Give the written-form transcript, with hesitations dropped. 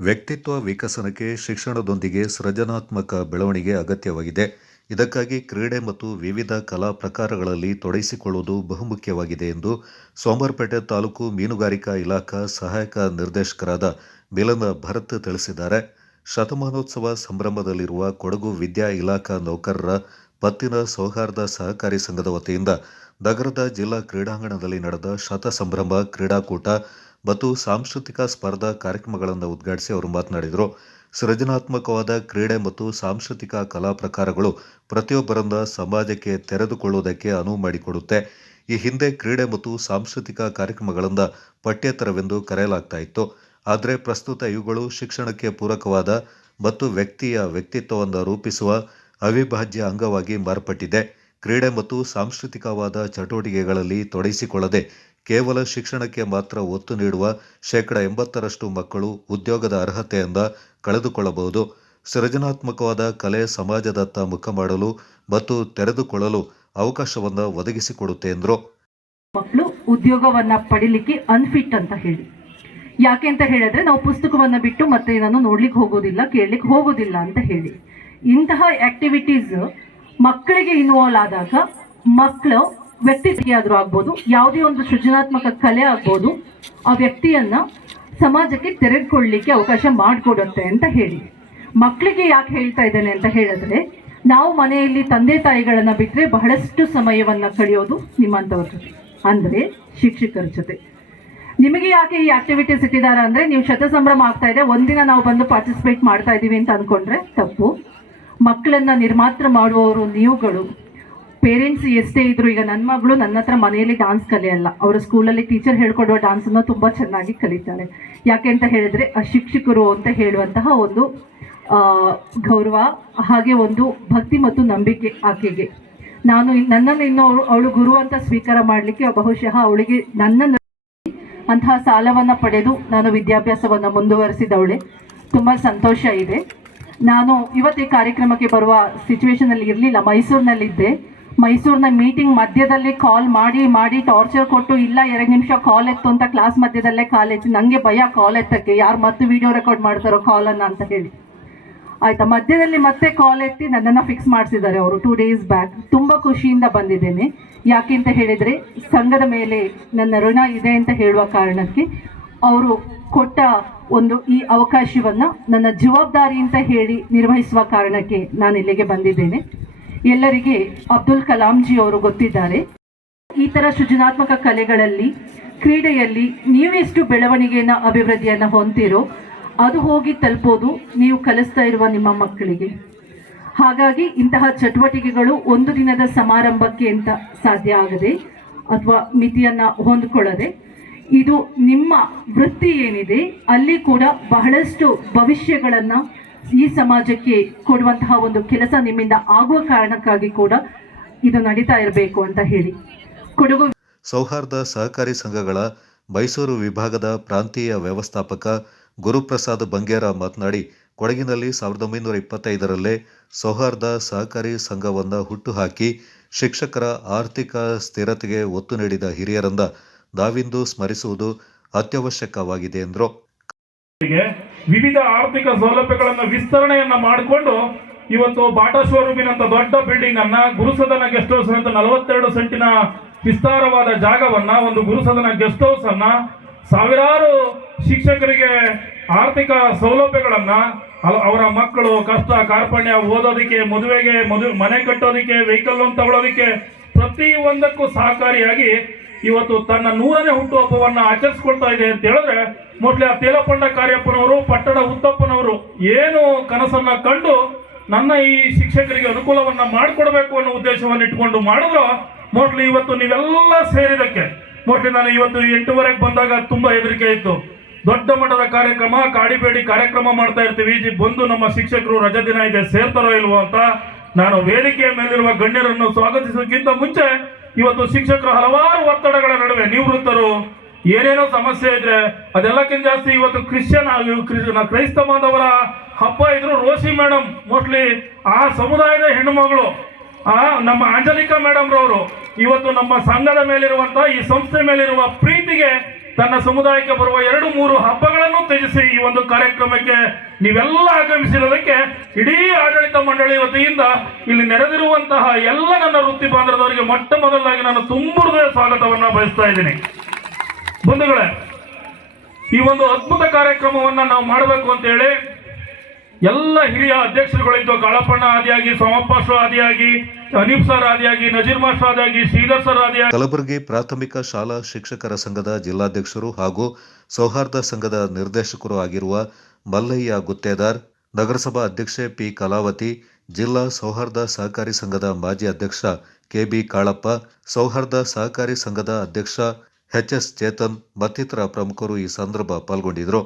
ವ್ಯಕ್ತಿತ್ವ ವಿಕಸನಕ್ಕೆ ಶಿಕ್ಷಣದೊಂದಿಗೆ ಸೃಜನಾತ್ಮಕ ಬೆಳವಣಿಗೆ ಅಗತ್ಯವಾಗಿದೆ. ಇದಕ್ಕಾಗಿ ಕ್ರೀಡೆ ಮತ್ತು ವಿವಿಧ ಕಲಾ ಪ್ರಕಾರಗಳಲ್ಲಿ ತೊಡಗಿಸಿಕೊಳ್ಳುವುದು ಬಹುಮುಖ್ಯವಾಗಿದೆ ಎಂದು ಸೋಮವಾರಪೇಟೆ ತಾಲೂಕು ಮೀನುಗಾರಿಕಾ ಇಲಾಖಾ ಸಹಾಯಕ ನಿರ್ದೇಶಕರಾದ ಮಿಲನ ಭರತ್ ತಿಳಿಸಿದ್ದಾರೆ. ಶತಮಾನೋತ್ಸವ ಸಂಭ್ರಮದಲ್ಲಿರುವ ಕೊಡಗು ವಿದ್ಯಾ ಇಲಾಖಾ ನೌಕರರ ಪತ್ತಿನ ಸೌಹಾರ್ದ ಸಹಕಾರಿ ಸಂಘದ ವತಿಯಿಂದ ನಗರದ ಜಿಲ್ಲಾ ಕ್ರೀಡಾಂಗಣದಲ್ಲಿ ನಡೆದ ಶತಸಂಭ್ರಮ ಕ್ರೀಡಾಕೂಟ ಮತ್ತು ಸಾಂಸ್ಕೃತಿಕ ಸ್ಪರ್ಧಾ ಕಾರ್ಯಕ್ರಮಗಳನ್ನು ಉದ್ಘಾಟಿಸಿ ಅವರು ಮಾತನಾಡಿದರು. ಸೃಜನಾತ್ಮಕವಾದ ಕ್ರೀಡೆ ಮತ್ತು ಸಾಂಸ್ಕೃತಿಕ ಕಲಾ ಪ್ರಕಾರಗಳು ಪ್ರತಿಯೊಬ್ಬರನ್ನ ಸಮಾಜಕ್ಕೆ ತೆರೆದುಕೊಳ್ಳುವುದಕ್ಕೆ ಅನುವು ಮಾಡಿಕೊಡುತ್ತೆ. ಈ ಹಿಂದೆ ಕ್ರೀಡೆ ಮತ್ತು ಸಾಂಸ್ಕೃತಿಕ ಕಾರ್ಯಕ್ರಮಗಳನ್ನು ಪಠ್ಯೇತರವೆಂದು ಕರೆಯಲಾಗ್ತಾ ಇತ್ತು. ಆದರೆ ಪ್ರಸ್ತುತ ಇವುಗಳು ಶಿಕ್ಷಣಕ್ಕೆ ಪೂರಕವಾದ ಮತ್ತು ವ್ಯಕ್ತಿಯ ವ್ಯಕ್ತಿತ್ವವನ್ನು ರೂಪಿಸುವ ಅವಿಭಾಜ್ಯ ಅಂಗವಾಗಿ ಮಾರ್ಪಟ್ಟಿದೆ. ಕ್ರೀಡೆ ಮತ್ತು ಸಾಂಸ್ಕೃತಿಕವಾದ ಚಟುವಟಿಕೆಗಳಲ್ಲಿ ತೊಡಗಿಸಿಕೊಳ್ಳದೆ ಕೇವಲ ಶಿಕ್ಷಣಕ್ಕೆ ಮಾತ್ರ ಒತ್ತು ನೀಡುವ 80% ಮಕ್ಕಳು ಉದ್ಯೋಗದ ಅರ್ಹತೆಯಿಂದ ಕಳೆದುಕೊಳ್ಳಬಹುದು. ಸೃಜನಾತ್ಮಕವಾದ ಕಲೆ ಸಮಾಜದತ್ತ ಮುಖ ಮಾಡಲು ಮತ್ತು ತೆರೆದುಕೊಳ್ಳಲು ಅವಕಾಶವನ್ನು ಒದಗಿಸಿಕೊಡುತ್ತೆ ಎಂದರು. ಮಕ್ಕಳು ಉದ್ಯೋಗವನ್ನ ಪಡಿಲಿಕ್ಕೆ ಅನ್ಫಿಟ್ ಅಂತ ಹೇಳಿ, ಯಾಕೆ ಅಂತ ಹೇಳಿದ್ರೆ ನಾವು ಪುಸ್ತಕವನ್ನ ಬಿಟ್ಟು ಮತ್ತೆ ನಾನು ನೋಡ್ಲಿಕ್ಕೆ ಹೋಗೋದಿಲ್ಲ, ಕೇಳಲಿಕ್ಕೆ ಹೋಗೋದಿಲ್ಲ ಅಂತ ಹೇಳಿ, ಇಂತಹ ಆಕ್ಟಿವಿಟೀಸ್ ಮಕ್ಕಳಿಗೆ ಇನ್ವಾಲ್ವ್ ಆದಾಗ ಮಕ್ಕಳು ವ್ಯಕ್ತಿಯಾದರೂ ಆಗ್ಬೋದು, ಯಾವುದೇ ಒಂದು ಸೃಜನಾತ್ಮಕ ಕಲೆ ಆಗ್ಬೋದು, ಆ ವ್ಯಕ್ತಿಯನ್ನ ಸಮಾಜಕ್ಕೆ ತೆರೆದುಕೊಳ್ಳಲಿಕ್ಕೆ ಅವಕಾಶ ಮಾಡಿಕೊಡುತ್ತೆ ಅಂತ ಹೇಳಿ. ಮಕ್ಕಳಿಗೆ ಯಾಕೆ ಹೇಳ್ತಾ ಇದ್ದೇನೆ ಅಂತ ಹೇಳಿದ್ರೆ, ನಾವು ಮನೆಯಲ್ಲಿ ತಂದೆ ತಾಯಿಗಳನ್ನ ಬಿಟ್ಟರೆ ಬಹಳಷ್ಟು ಸಮಯವನ್ನ ಕಳೆಯೋದು ನಿಮ್ಮಂಥವ್ರ ಜೊತೆ, ಅಂದರೆ ಶಿಕ್ಷಕರ ಜೊತೆ. ನಿಮಗೆ ಯಾಕೆ ಈ ಆಕ್ಟಿವಿಟೀಸ್ ಇಟ್ಟಿದ್ದಾರೆ ಅಂದರೆ, ನೀವು ಶತಸಂಭ್ರಮ ಆಗ್ತಾ ಇದೆ, ಒಂದಿನ ನಾವು ಬಂದು ಪಾರ್ಟಿಸಿಪೇಟ್ ಮಾಡ್ತಾ ಇದ್ದೀವಿ ಅಂತ ಅಂದ್ಕೊಂಡ್ರೆ ತಪ್ಪು. ಮಕ್ಕಳನ್ನ ನಿರ್ಮಾತ್ರ ಮಾಡುವವರು ನೀವುಗಳು. ಪೇರೆಂಟ್ಸ್ ಎಷ್ಟೇ ಇದ್ರು, ಈಗ ನನ್ನ ಮಗಳು ನನ್ನ ಹತ್ರ ಮನೆಯಲ್ಲಿ ಡಾನ್ಸ್ ಕಲಿಯಲ್ಲ, ಅವರು ಸ್ಕೂಲಲ್ಲಿ ಟೀಚರ್ ಹೇಳ್ಕೊಡುವ ಡಾನ್ಸನ್ನು ತುಂಬ ಚೆನ್ನಾಗಿ ಕಲಿತಾಳೆ. ಯಾಕೆ ಅಂತ ಹೇಳಿದ್ರೆ ಶಿಕ್ಷಕರು ಅಂತ ಹೇಳುವಂತಹ ಒಂದು ಗೌರವ, ಹಾಗೆ ಒಂದು ಭಕ್ತಿ ಮತ್ತು ನಂಬಿಕೆ ಆಕೆಗೆ. ನನ್ನನ್ನು ಇನ್ನೂ ಅವಳು ಗುರು ಅಂತ ಸ್ವೀಕಾರ ಮಾಡಲಿಕ್ಕೆ ಬಹುಶಃ ಅವಳಿಗೆ ನನ್ನನ್ನು ಅಂತಹ ಸಾಲವನ್ನು ಪಡೆದು ನಾನು ವಿದ್ಯಾಭ್ಯಾಸವನ್ನು ಮುಂದುವರಿಸಿದವಳೆ. ತುಂಬ ಸಂತೋಷ ಇದೆ. ನಾನು ಇವತ್ತು ಈ ಕಾರ್ಯಕ್ರಮಕ್ಕೆ ಬರುವ ಸಿಚುವೇಶನಲ್ಲಿ ಇರಲಿಲ್ಲ, ಮೈಸೂರಿನಲ್ಲಿದ್ದೆ. ಮೈಸೂರಿನ ಮೀಟಿಂಗ್ ಮಧ್ಯದಲ್ಲಿ ಕಾಲ್ ಮಾಡಿ ಟಾರ್ಚರ್ ಕೊಟ್ಟು, ಇಲ್ಲ 2 ನಿಮಿಷ ಕಾಲ್ ಎತ್ತು ಅಂತ ಕ್ಲಾಸ್ ಮಧ್ಯದಲ್ಲೇ ಕಾಲ್ ಎತ್ತಿ, ನನಗೆ ಭಯ ಕಾಲ್ ಎತ್ತಕ್ಕೆ, ಯಾರು ಮತ್ತೆ ವಿಡಿಯೋ ರೆಕಾರ್ಡ್ ಮಾಡ್ತಾರೋ ಕಾಲನ್ನು ಅಂತ ಹೇಳಿ. ಆಯ್ತಾ, ಮಧ್ಯದಲ್ಲಿ ಮತ್ತೆ ಕಾಲ್ ಎತ್ತಿ ನನ್ನನ್ನು ಫಿಕ್ಸ್ ಮಾಡಿಸಿದ್ದಾರೆ ಅವರು 2 days ಬ್ಯಾಕ್. ತುಂಬ ಖುಷಿಯಿಂದ ಬಂದಿದ್ದೇನೆ. ಯಾಕೆ ಅಂತ ಹೇಳಿದರೆ, ಸಂಘದ ಮೇಲೆ ನನ್ನ ಋಣ ಇದೆ ಅಂತ ಹೇಳುವ ಕಾರಣಕ್ಕೆ ಅವರು ಕೊಟ್ಟ ಒಂದು ಈ ಅವಕಾಶವನ್ನು ನನ್ನ ಜವಾಬ್ದಾರಿ ಅಂತ ಹೇಳಿ ನಿರ್ವಹಿಸುವ ಕಾರಣಕ್ಕೆ ನಾನು ಇಲ್ಲಿಗೆ ಬಂದಿದ್ದೇನೆ. ಎಲ್ಲರಿಗೆ ಅಬ್ದುಲ್ ಕಲಾಂ ಜಿ ಅವರು ಗೊತ್ತಿದ್ದಾರೆ. ಈ ಥರ ಸೃಜನಾತ್ಮಕ ಕಲೆಗಳಲ್ಲಿ, ಕ್ರೀಡೆಯಲ್ಲಿ ನೀವೆಷ್ಟು ಬೆಳವಣಿಗೆಯನ್ನು ಅಭಿವೃದ್ಧಿಯನ್ನು ಹೊಂದಿರೋ ಅದು ಹೋಗಿ ತಲುಪೋದು ನೀವು ಕಲಿಸ್ತಾ ಇರುವ ನಿಮ್ಮ ಮಕ್ಕಳಿಗೆ. ಹಾಗಾಗಿ ಇಂತಹ ಚಟುವಟಿಕೆಗಳು ಒಂದು ದಿನದ ಸಮಾರಂಭಕ್ಕೆ ಅಂತ ಸಾಧ್ಯ ಆಗದೆ ಅಥವಾ ಮಿತಿಯನ್ನು ಹೊಂದಿಕೊಳ್ಳದೆ, ಇದು ನಿಮ್ಮ ವೃತ್ತಿ ಏನಿದೆ ಅಲ್ಲಿ ಕೂಡ ಬಹಳಷ್ಟು ಭವಿಷ್ಯಗಳನ್ನು ಈ ಸಮಾಜಕ್ಕೆ ಕೊಡುವಂತಹ ಒಂದು ಕೆಲಸ ನಿಮ್ಮಿಂದ ಆಗುವ ಕಾರಣಕ್ಕಾಗಿ ಕೂಡ ಇದು ನಡೀತಾ ಇರಬೇಕು ಅಂತ ಹೇಳಿ. ಕೊಡಗು ಸೌಹಾರ್ದ ಸಹಕಾರಿ ಸಂಘಗಳ ಮೈಸೂರು ವಿಭಾಗದ ಪ್ರಾಂತೀಯ ವ್ಯವಸ್ಥಾಪಕ ಗುರುಪ್ರಸಾದ್ ಬಂಗೇರ ಮಾತನಾಡಿ, ಕೊಡಗಿನಲ್ಲಿ 1925ರಲ್ಲೇ ಸೌಹಾರ್ದ ಸಹಕಾರಿ ಸಂಘವನ್ನು ಹುಟ್ಟುಹಾಕಿ ಶಿಕ್ಷಕರ ಆರ್ಥಿಕ ಸ್ಥಿರತೆಗೆ ಒತ್ತು ನೀಡಿದ ಹಿರಿಯರನ್ನ ನಾವಿಂದು ಸ್ಮರಿಸುವುದು ಅತ್ಯವಶ್ಯಕವಾಗಿದೆ ಎಂದರು. ವಿವಿಧ ಆರ್ಥಿಕ ಸೌಲಭ್ಯಗಳನ್ನು ವಿಸ್ತರಣೆಯನ್ನ ಮಾಡಿಕೊಂಡು ಇವತ್ತು ಬಾಟಾ ಶೋರೂಮಿನಂತ ದೊಡ್ಡ ಬಿಲ್ಡಿಂಗ್ ಅನ್ನ, ಗುರುಸದನ ಗೆಸ್ಟ್ ಹೌಸ್ ಅಂತ 42 ಸೆಂಟಿನ ವಿಸ್ತಾರವಾದ ಜಾಗವನ್ನ, ಒಂದು ಗುರುಸದನ ಗೆಸ್ಟ್ ಹೌಸ್ ಅನ್ನ, ಸಾವಿರಾರು ಶಿಕ್ಷಕರಿಗೆ ಆರ್ಥಿಕ ಸೌಲಭ್ಯಗಳನ್ನ, ಅವರ ಮಕ್ಕಳು ಕಷ್ಟ ಕಾರ್ಪಣ್ಯ, ಓದೋದಕ್ಕೆ, ಮನೆ ಕಟ್ಟೋದಕ್ಕೆ, ವೆಹಿಕಲ್ ಲೋನ್ ತಗೊಳ್ಳೋದಕ್ಕೆ, ಪ್ರತಿ ಒಂದಕ್ಕೂ ಸಹಕಾರಿಯಾಗಿ ಇವತ್ತು ತನ್ನ 100ನೇ ಹುಟ್ಟುಹಬ್ಬವನ್ನ ಆಚರಿಸ್ಕೊಳ್ತಾ ಇದೆ ಅಂತ ಹೇಳಿದ್ರೆ, ಮೋಸ್ಟ್ಲಿ ಆ ತೇಲಪಂಡ ಕಾರ್ಯಪ್ಪನವರು, ಪಟ್ಟಣ ಉತ್ತಪ್ಪನವರು ಏನು ಕನಸನ್ನ ಕಂಡು ನನ್ನ ಈ ಶಿಕ್ಷಕರಿಗೆ ಅನುಕೂಲವನ್ನ ಮಾಡಿಕೊಡ್ಬೇಕು ಅನ್ನೋ ಉದ್ದೇಶವನ್ನು ಇಟ್ಕೊಂಡು ಮಾಡಿದ್ರು. ಮೋಸ್ಟ್ಲಿ ಇವತ್ತು ನೀವೆಲ್ಲ ಸೇರಿದಕ್ಕೆ, ಮೋಸ್ಟ್ಲಿ ನಾನು ಇವತ್ತು 8:30ಕ್ಕೆ ಬಂದಾಗ ತುಂಬಾ ಹೆದರಿಕೆ ಇತ್ತು. ದೊಡ್ಡ ಮಟ್ಟದ ಕಾರ್ಯಕ್ರಮ, ಕಾಡಿಬೇಡಿ ಕಾರ್ಯಕ್ರಮ ಮಾಡ್ತಾ ಇರ್ತೀವಿ, ಬಂದು ನಮ್ಮ ಶಿಕ್ಷಕರು ರಜಾ ದಿನ ಇದೆ ಸೇರ್ತಾರೋ ಇಲ್ವೋ ಅಂತ. ನಾನು ವೇದಿಕೆಯ ಮೇಲಿರುವ ಗಣ್ಯರನ್ನು ಸ್ವಾಗತಿಸೋಕ್ಕಿಂತ ಮುಂಚೆ ಇವತ್ತು ಶಿಕ್ಷಕರ ಹಲವಾರು ಒತ್ತಡಗಳ ನಡುವೆ ನಿವೃತ್ತರು, ಏನೇನೋ ಸಮಸ್ಯೆ ಇದ್ರೆ ಅದೆಲ್ಲಕ್ಕಿಂತ ಜಾಸ್ತಿ ಇವತ್ತು ಕ್ರೈಸ್ತ ಬಾಂಧವರ ಹಬ್ಬ ಇದ್ರು. ರೋಸಿ ಮೇಡಮ್, ಮೋಸ್ಟ್ಲಿ ಆ ಸಮುದಾಯದ ಹೆಣ್ಣುಮಗಳು, ನಮ್ಮ ಆಂಜಲಿಕಾ ಮೇಡಮ್ ರವರು ಇವತ್ತು ನಮ್ಮ ಸಂಘದ ಮೇಲಿರುವಂತಹ ಈ ಸಂಸ್ಥೆ ಮೇಲಿರುವ ಪ್ರೀತಿಗೆ ತನ್ನ ಸಮುದಾಯಕ್ಕೆ ಬರುವ 2-3 ಹಬ್ಬಗಳನ್ನು ತ್ಯಜಿಸಿ ಈ ಒಂದು ಕಾರ್ಯಕ್ರಮಕ್ಕೆ ನೀವೆಲ್ಲ ಆಗಮಿಸಿರೋದಕ್ಕೆ ಇಡೀ ಆಡಳಿತ ಮಂಡಳಿ ವತಿಯಿಂದ ಇಲ್ಲಿ ನೆರೆದಿರುವಂತಹ ಎಲ್ಲ ನನ್ನ ವೃತ್ತಿ ಬಾಂಧವರಿಗೆ ಮೊಟ್ಟ ಮೊದಲಾಗಿ ನಾನು ತುಂಬ ಹೃದಯ ಸ್ವಾಗತವನ್ನ ಬಯಸ್ತಾ ಇದ್ದೀನಿ. ಬಂಧುಗಳೇ, ಈ ಒಂದು ಅದ್ಭುತ ಕಾರ್ಯಕ್ರಮವನ್ನ ನಾವು ಮಾಡಬೇಕು ಅಂತ ಹೇಳಿ ಎಲ್ಲ ಹಿರಿಯ ಅಧ್ಯಕ್ಷರುಗಳಿದ್ದು, ಕಾಳಪ್ಪಣ್ಣ ಆದಿಯಾಗಿ, ಸೋಮಪ್ಪ ಆದಿಯಾಗಿ, ಅನೀಫ್ ಸರ್ ಆದಿಯಾಗಿ, ನಜೀರ್ ಮಾಸ್ಟರ್ ಆದಿಯಾಗಿ, ಶ್ರೀಧರ್ ಸರ್ ಆದಿಯಾಗಿ, ಕಲಬುರಗಿ ಪ್ರಾಥಮಿಕ ಶಾಲಾ ಶಿಕ್ಷಕರ ಸಂಘದ ಜಿಲ್ಲಾಧ್ಯಕ್ಷರು ಹಾಗೂ ಸೌಹಾರ್ದ ಸಂಘದ ನಿರ್ದೇಶಕರು ಆಗಿರುವ ಮಲ್ಲಯ್ಯ ಗುತ್ತೇದಾರ್, ನಗರಸಭಾ ಅಧ್ಯಕ್ಷೆ ಪಿ ಕಲಾವತಿ, ಜಿಲ್ಲಾ ಸೌಹಾರ್ದ ಸಹಕಾರಿ ಸಂಘದ ಮಾಜಿ ಅಧ್ಯಕ್ಷ ಕೆಬಿ ಕಾಳಪ್ಪ, ಸೌಹಾರ್ದ ಸಹಕಾರಿ ಸಂಘದ ಅಧ್ಯಕ್ಷ ಎಚ್ ಎಸ್ ಚೇತನ್ ಮತ್ತಿತರ ಪ್ರಮುಖರು ಈ ಸಂದರ್ಭ ಪಾಲ್ಗೊಂಡಿದ್ದರು.